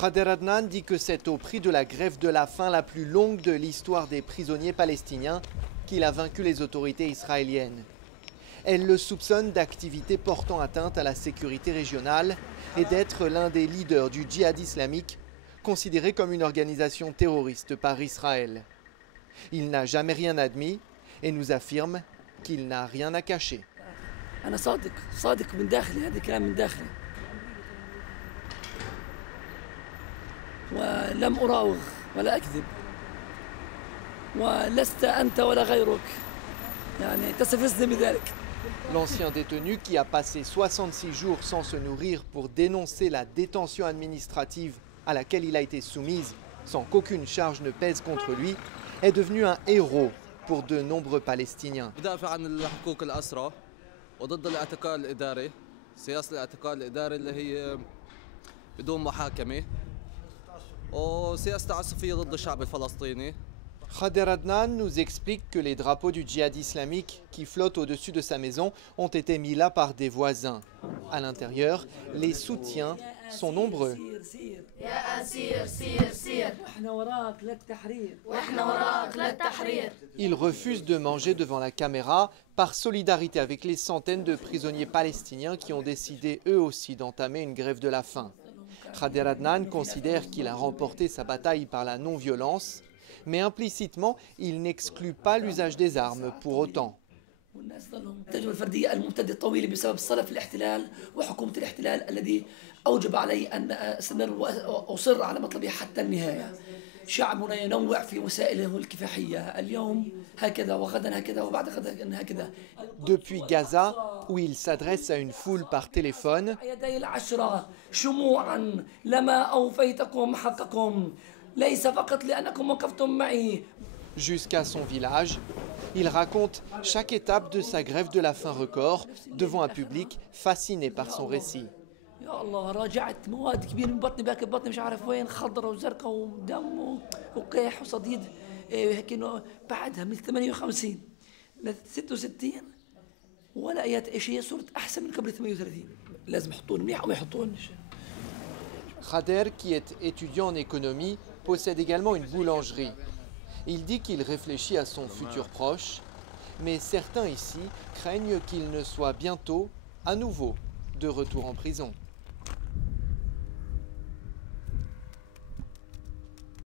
Khader Adnan dit que c'est au prix de la grève de la faim la plus longue de l'histoire des prisonniers palestiniens qu'il a vaincu les autorités israéliennes. Elle le soupçonne d'activités portant atteinte à la sécurité régionale et d'être l'un des leaders du djihad islamique, considéré comme une organisation terroriste par Israël. Il n'a jamais rien admis et nous affirme qu'il n'a rien à cacher. L'ancien détenu, qui a passé 66 jours sans se nourrir pour dénoncer la détention administrative à laquelle il a été soumise, sans qu'aucune charge ne pèse contre lui, est devenu un héros pour de nombreux Palestiniens. Khader Adnan nous explique que les drapeaux du djihad islamique qui flottent au-dessus de sa maison ont été mis là par des voisins. À l'intérieur, les soutiens sont nombreux. Il refuse de manger devant la caméra par solidarité avec les centaines de prisonniers palestiniens qui ont décidé eux aussi d'entamer une grève de la faim. Khader Adnan considère qu'il a remporté sa bataille par la non-violence, mais implicitement, il n'exclut pas l'usage des armes pour autant. Depuis Gaza, où il s'adresse à une foule par téléphone, jusqu'à son village, il raconte chaque étape de sa grève de la faim record devant un public fasciné par son récit. Khader, qui est étudiant en économie, possède également une boulangerie. Il dit qu'il réfléchit à son futur proche, mais certains ici craignent qu'il ne soit bientôt, à nouveau, de retour en prison.